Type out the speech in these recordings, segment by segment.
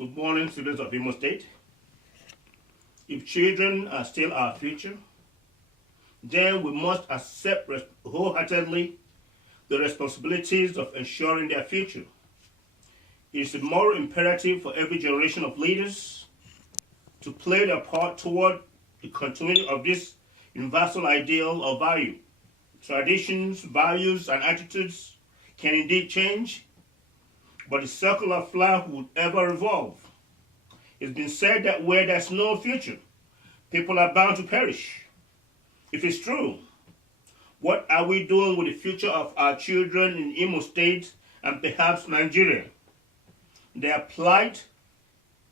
Good morning, students of Imo State. If children are still our future, then we must accept wholeheartedly the responsibilities of ensuring their future. It is a moral imperative for every generation of leaders to play their part toward the continuity of this universal ideal of value. Traditions, values, and attitudes can indeed change, but the circle of life will ever revolve. It's been said that where there's no future, people are bound to perish. If it's true, what are we doing with the future of our children in Imo State and perhaps Nigeria? Their plight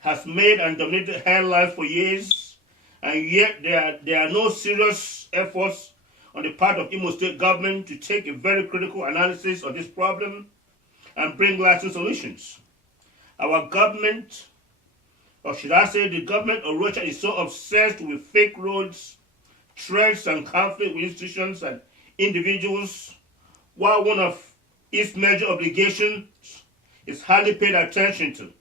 has made and dominated headlines for years, and yet there are no serious efforts on the part of Imo State government to take a very critical analysis of this problem and bring lasting solutions. Our government, or should I say the government of Russia, is so obsessed with fake roads, threats, and conflict with institutions and individuals, while one of its major obligations is hardly paid attention to.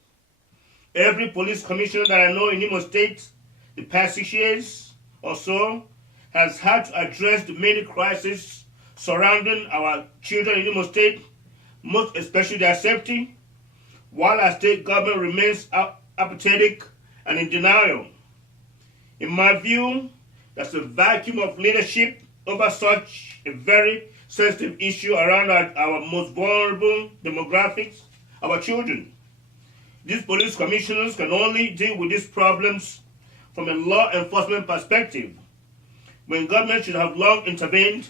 Every police commissioner that I know in Imo State the past 6 years or so has had to address the many crises surrounding our children in Imo State, most especially their safety, while our state government remains apathetic and in denial. In my view, there's a vacuum of leadership over such a very sensitive issue around our most vulnerable demographics, our children. These police commissioners can only deal with these problems from a law enforcement perspective, when government should have long intervened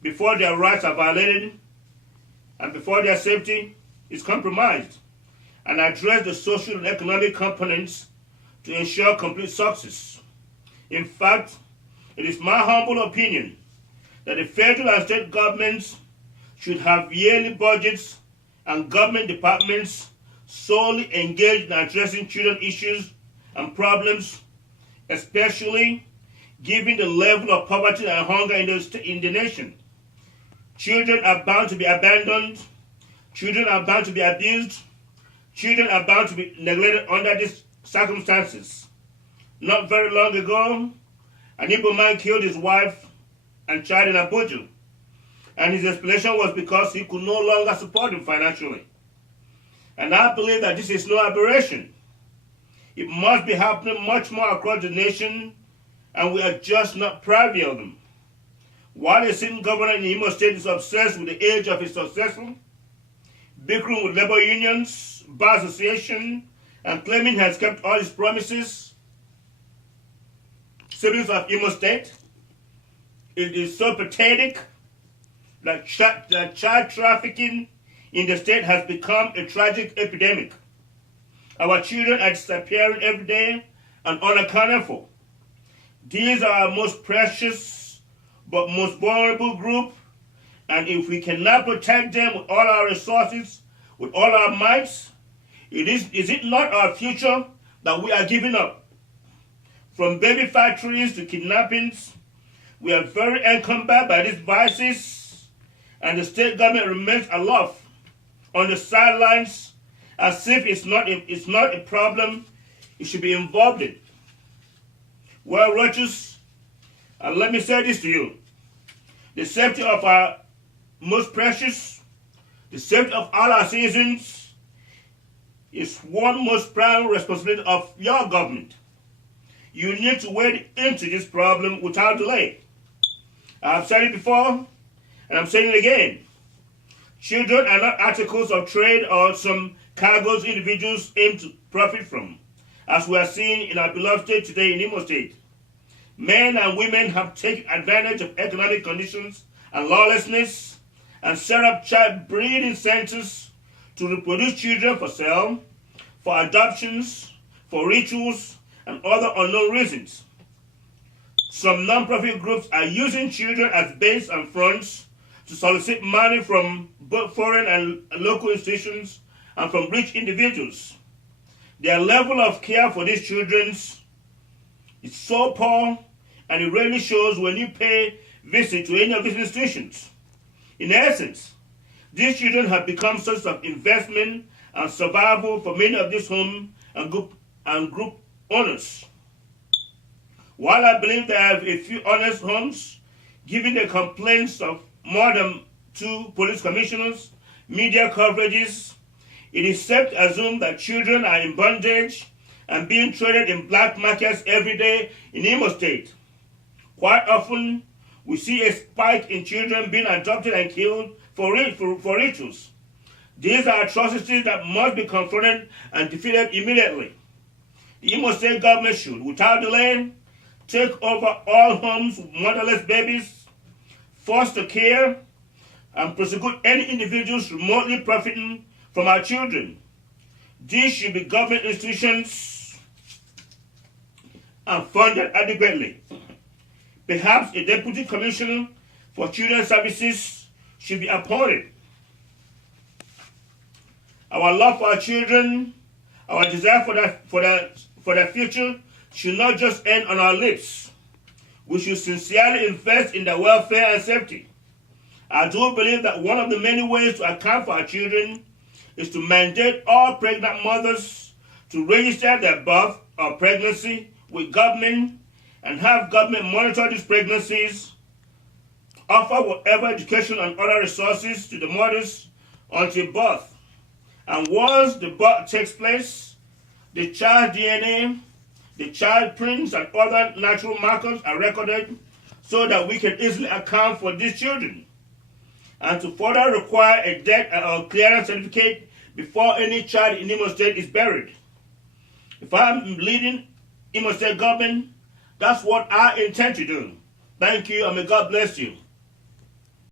before their rights are violated and before their safety is compromised, and address the social and economic components to ensure complete success. In fact, it is my humble opinion that the federal and state governments should have yearly budgets and government departments solely engaged in addressing children issues and problems, especially given the level of poverty and hunger in the nation. Children are bound to be abandoned, children are bound to be abused, children are bound to be neglected under these circumstances. Not very long ago, an Igbo man killed his wife and child in Abuja, and his explanation was because he could no longer support them financially. And I believe that this is no aberration. It must be happening much more across the nation, and we are just not privy of them. While a sitting governor in Imo State is obsessed with the age of his successor, bickering with labor unions, bar association, and claiming he has kept all his promises, citizens of Imo State, it is so pathetic that child trafficking in the state has become a tragic epidemic. Our children are disappearing every day and unaccounted for. These are our most precious but most vulnerable group, and if we cannot protect them with all our resources, with all our mights, is it not our future that we are giving up? From baby factories to kidnappings, we are very encumbered by these vices, and the state government remains aloof on the sidelines as if it's not a problem it should be involved in. Well, Rochus, and let me say this to you. The safety of our most precious, the safety of all our citizens is one most primary responsibility of your government. You need to wade into this problem without delay. I've said it before, and I'm saying it again. Children are not articles of trade or some cargoes individuals aim to profit from, as we are seeing in our beloved state today in Imo State. Men and women have taken advantage of economic conditions and lawlessness and set up child breeding centers to reproduce children for sale, for adoptions, for rituals, and other unknown reasons. Some non-profit groups are using children as base and fronts to solicit money from both foreign and local institutions and from rich individuals. Their level of care for these children is so poor, and it rarely shows when you pay visit to any of these institutions. In essence, these children have become sources of investment and survival for many of these home and group owners. While I believe there are a few honest homes, given the complaints of more than 2 police commissioners, media coverages, it is safe to assume that children are in bondage and being traded in black markets every day in Imo State. Quite often, we see a spike in children being adopted and killed for rituals. These are atrocities that must be confronted and defeated immediately. The Imo State government should, without delay, take over all homes with motherless babies, foster care, and prosecute any individuals remotely profiting from our children. These should be government institutions and funded adequately. Perhaps a deputy commissioner for children's services should be appointed. Our love for our children, our desire for their future should not just end on our lips. We should sincerely invest in their welfare and safety. I do believe that one of the many ways to account for our children is to mandate all pregnant mothers to register their birth or pregnancy with government and have government monitor these pregnancies, offer whatever education and other resources to the mothers until birth. And once the birth takes place, the child DNA, the child prints, and other natural markers are recorded so that we can easily account for these children, and to further require a death or clearance certificate before any child in Imo State is buried. If I'm leading Imo State government, that's what I intend to do. Thank you, and may God bless you.